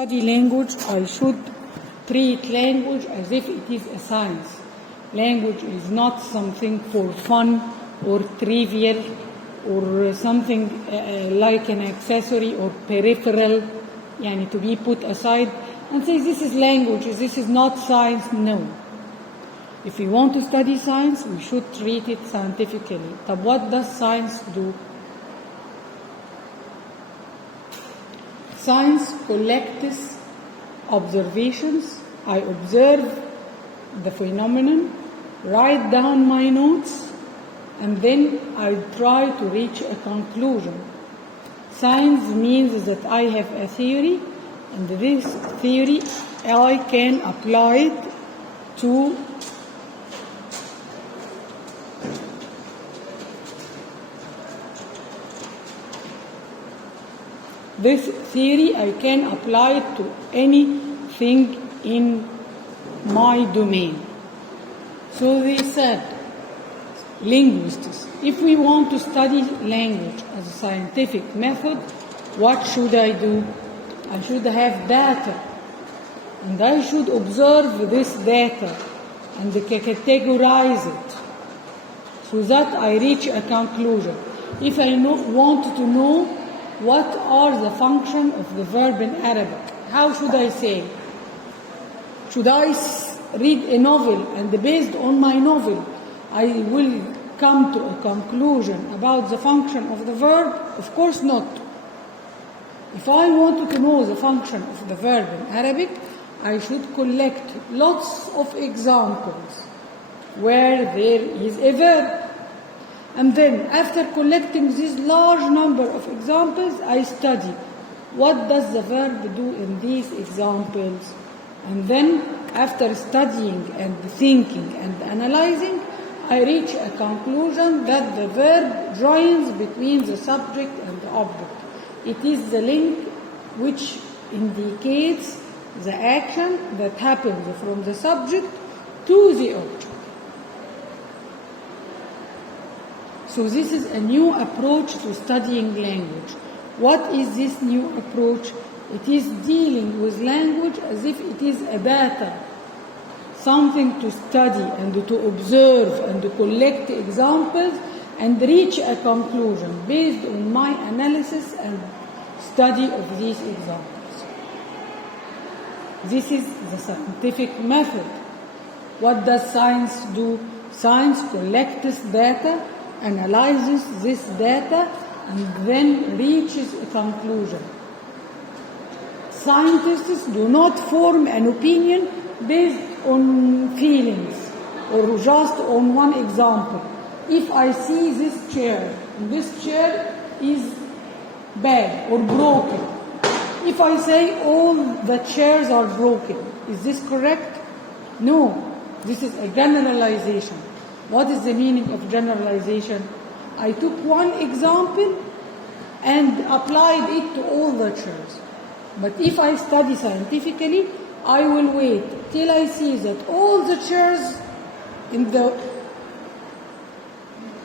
Study language, I should treat language as if it is a science. Language is not something for fun or trivial or something like an accessory or peripheral, to be put aside and say this is language, this is not science. No. If we want to study science, we should treat it scientifically. But what does science do? Science collects observations. I observe the phenomenon, write down my notes, and then I try to reach a conclusion. Science means that I have a theory, and this theory I can apply it to this theory, I can apply it to anything in my domain. So they said, linguistics, if we want to study language as a scientific method, what should I do? I should have data, and I should observe this data and categorize it so that I reach a conclusion. If I want to know what are the functions of the verb in Arabic, how should I say? Should I read a novel and based on my novel I will come to a conclusion about the function of the verb? Of course not. If I wanted to know the function of the verb in Arabic, I should collect lots of examples where there is a verb. And then, after collecting this large number of examples, I study what does the verb do in these examples. And then, after studying and thinking and analyzing, I reach a conclusion that the verb joins between the subject and the object. It is the link which indicates the action that happens from the subject to the object. So this is a new approach to studying language. What is this new approach? It is dealing with language as if it is a data, something to study and to observe and to collect examples and reach a conclusion based on my analysis and study of these examples. This is the scientific method. What does science do? Science collects data, analyzes this data, and then reaches a conclusion. Scientists do not form an opinion based on feelings or just on one example. If I see this chair, and this chair is bad or broken, if I say all the chairs are broken, is this correct? No. This is a generalization. What is the meaning of generalization? I took one example and applied it to all the chairs. But if I study scientifically, I will wait till I see that all the chairs in the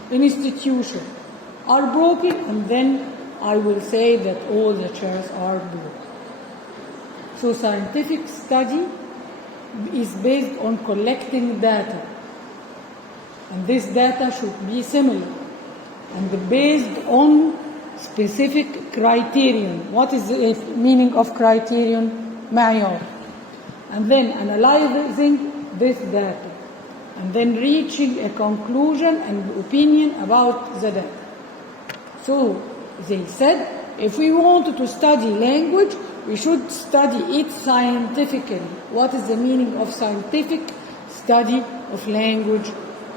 institution are broken, and then I will say that all the chairs are broken. So scientific study is based on collecting data. And this data should be similar and based on specific criterion. What is the meaning of criterion? معيار. And then analyzing this data. And then reaching a conclusion and opinion about the data. So they said, if we wanted to study language, we should study it scientifically. What is the meaning of scientific study of language?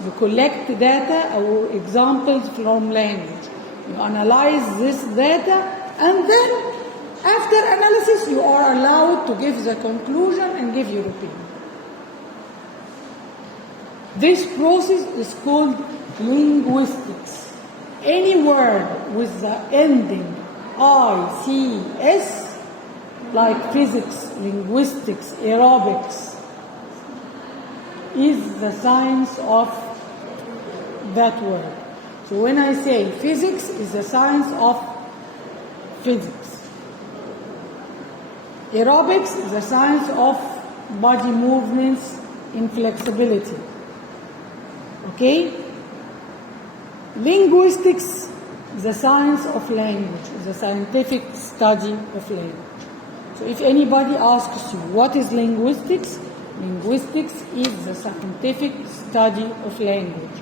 You collect data or examples from language. You analyze this data, and then after analysis you are allowed to give the conclusion and give your opinion. This process is called linguistics. Any word with the ending ICS, like physics, linguistics, aerobics, is the science of that word. So when I say physics is the science of physics. Aerobics is the science of body movements in flexibility. Okay? Linguistics is the science of language, is the scientific study of language. So if anybody asks you, what is linguistics? Linguistics is the scientific study of language.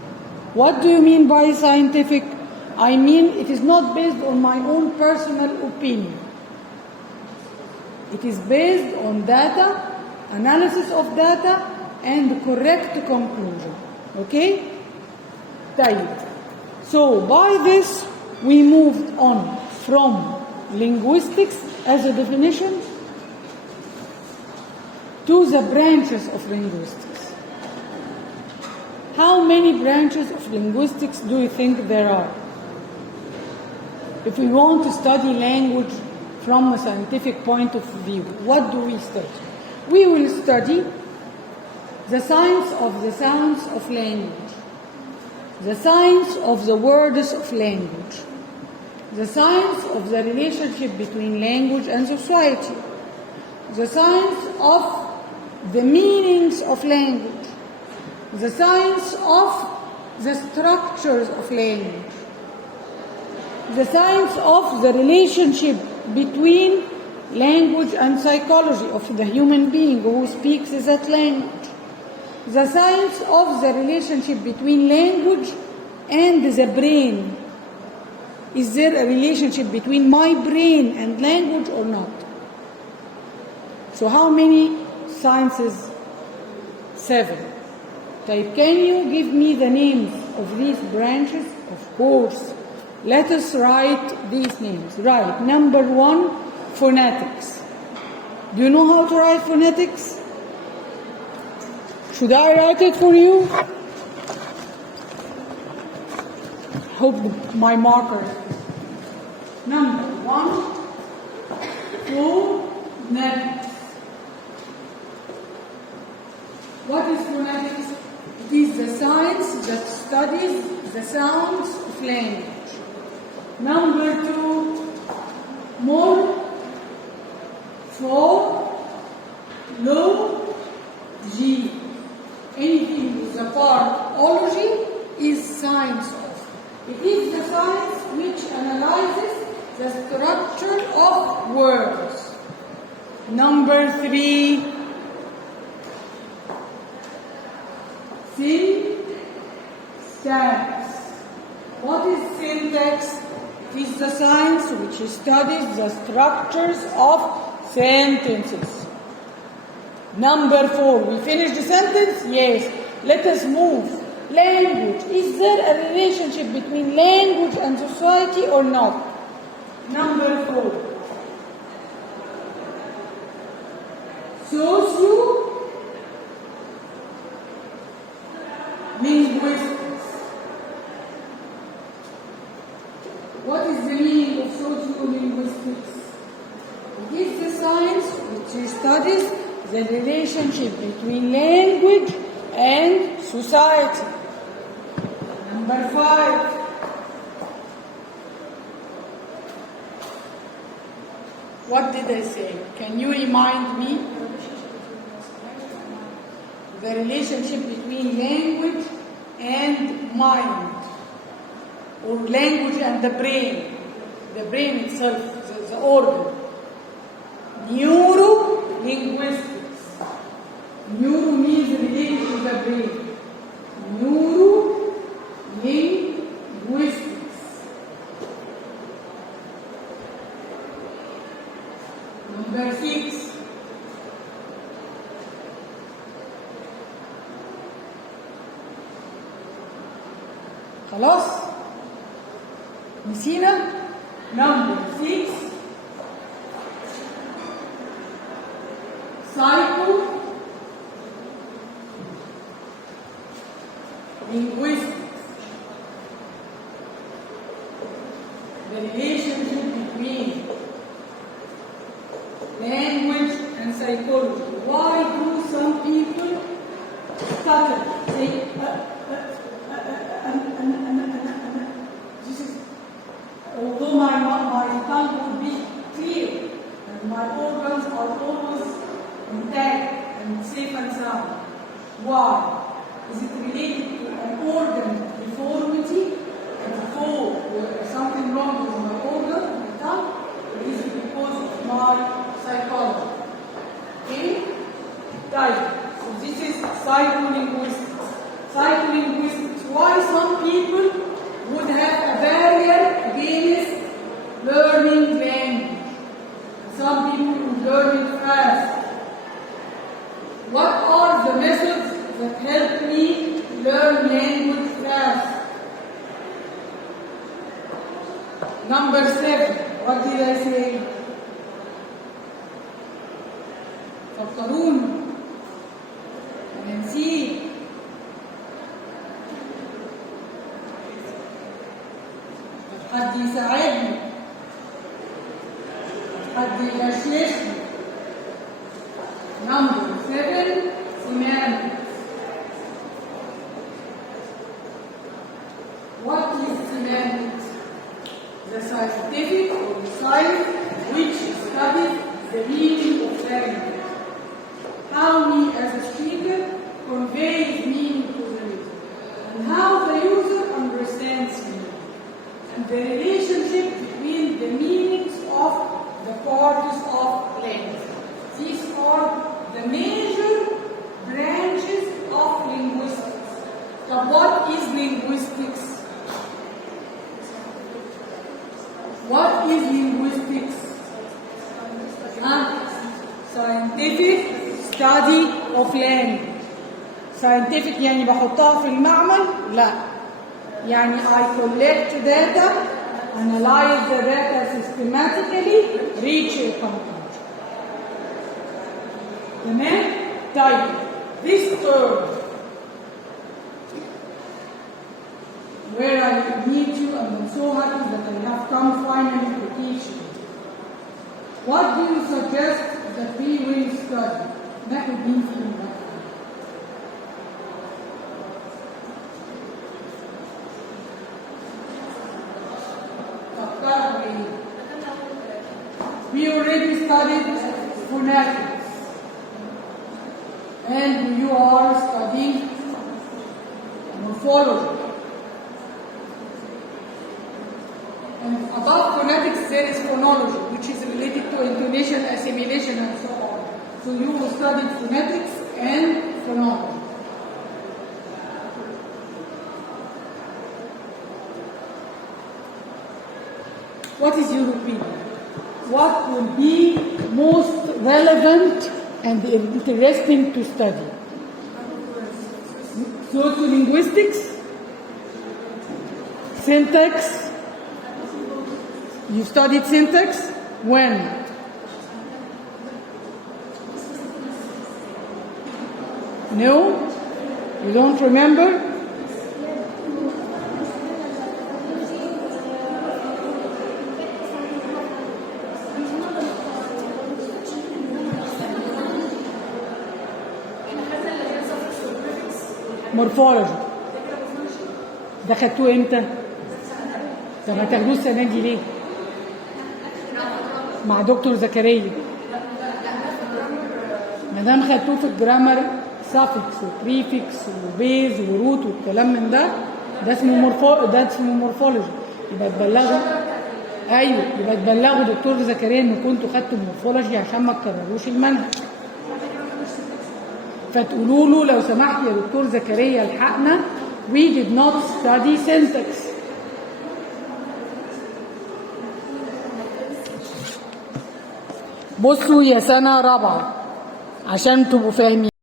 What do you mean by scientific? I mean it is not based on my own personal opinion. It is based on data, analysis of data, and correct conclusion. Okay? طيب. So by this we moved on from linguistics as a definition to the branches of linguistics. How many branches of linguistics do you think there are? If we want to study language from a scientific point of view, what do we study? We will study the science of the sounds of language, the science of the words of language, the science of the relationship between language and society, the science of the meanings of language, the science of the structures of language, the science of the relationship between language and psychology of the human being who speaks that language, the science of the relationship between language and the brain. Is there a relationship between my brain and language or not? So how many sciences? 7. Type, can you give me the names of these branches? Of course. Let us write these names. Right. Number 1, phonetics. Do you know how to write phonetics? Should I write it for you? Hope my marker. Number 1, phonetics. What is phonetics? It is the science that studies the sounds of language. Number 2, more, for, low, G. Anything with the part ology is science of. It is the science which analyzes the structure of words. Number 3, syntax. What is syntax? It is the science which studies the structures of sentences. Number 4, we finished the sentence? Yes. Let us move. Language. Is there a relationship between language and society or not? Number 4. Socio-linguistics. What is the meaning of socio-linguistics? It is the science which studies the relationship between language and society. Number 5. What did I say? Can you remind me? The relationship between language and mind, or language and the brain itself, the organ. Neuro-linguistics. Neuro means related to the brain. Neuro-linguistics. Number 6. خلاص؟ نسينا؟ Number 6. Psycho-linguistics. The relationship between language and psychology. Why do some people stutter? Say, this is, although my tongue would be clear and my organs are always intact and safe and sound. Why? Is it related to an organ deformity, a default, or something wrong with my organ, my tongue, or is it because of my psychology? Okay? Right. So this is psycholinguistics. Psycholinguistics. Why some people would have a barrier against learning language? Some people would learn it fast. What are the methods that help me learn language fast? Number 7. What did I say? فكروني. أنا نسيت. حد يساعدني. حد يغششني. Number 7, semantics. What is semantics? The scientific or the science which studies the meaning of language. How me as a speaker conveys meaning to the user, and how the user understands meaning, and the relationship between the meanings of the parts of language. These are the major branches of linguistics. So what is linguistics? What is linguistics? Scientific study of language. Scientific يعني بحطها في المعمل؟ لا. يعني I collect data, analyze the data systematically, reach a conclusion. تمام؟ طيب this term where I meet you and I'm so happy that I have come finally to teach you. What do you suggest that we will study? ناخد مين فيهم بقى؟ فكروا ايه؟ We already studied phonetics. And you are studying morphology. And above phonetics there is phonology, which is related to intonation, assimilation, and so on. So you will study phonetics and phonology. What is your opinion? What will be most relevant and interesting to study? Sociolinguistics? Syntax? You studied syntax? When? No? You don't remember? مورفولوجي. ده خدتوه امتى؟ طب هتاخدوه السنه دي ليه؟ مع دكتور زكريا. ما دام خدتوه في الجرامر سافكس وبريفكس وبيز وروت والكلام من ده، ده اسمه مورفولوجي. يبقى تبلغوا، ايوه يبقى تبلغوا دكتور زكريا ان كنتوا خدتوا مورفولوجي عشان ما تكرروش المنهج. فتقولوا له لو سمحت يا دكتور زكريا الحقنا we did not study syntax. بصوا يا سنة رابعة عشان تبقوا فاهمين.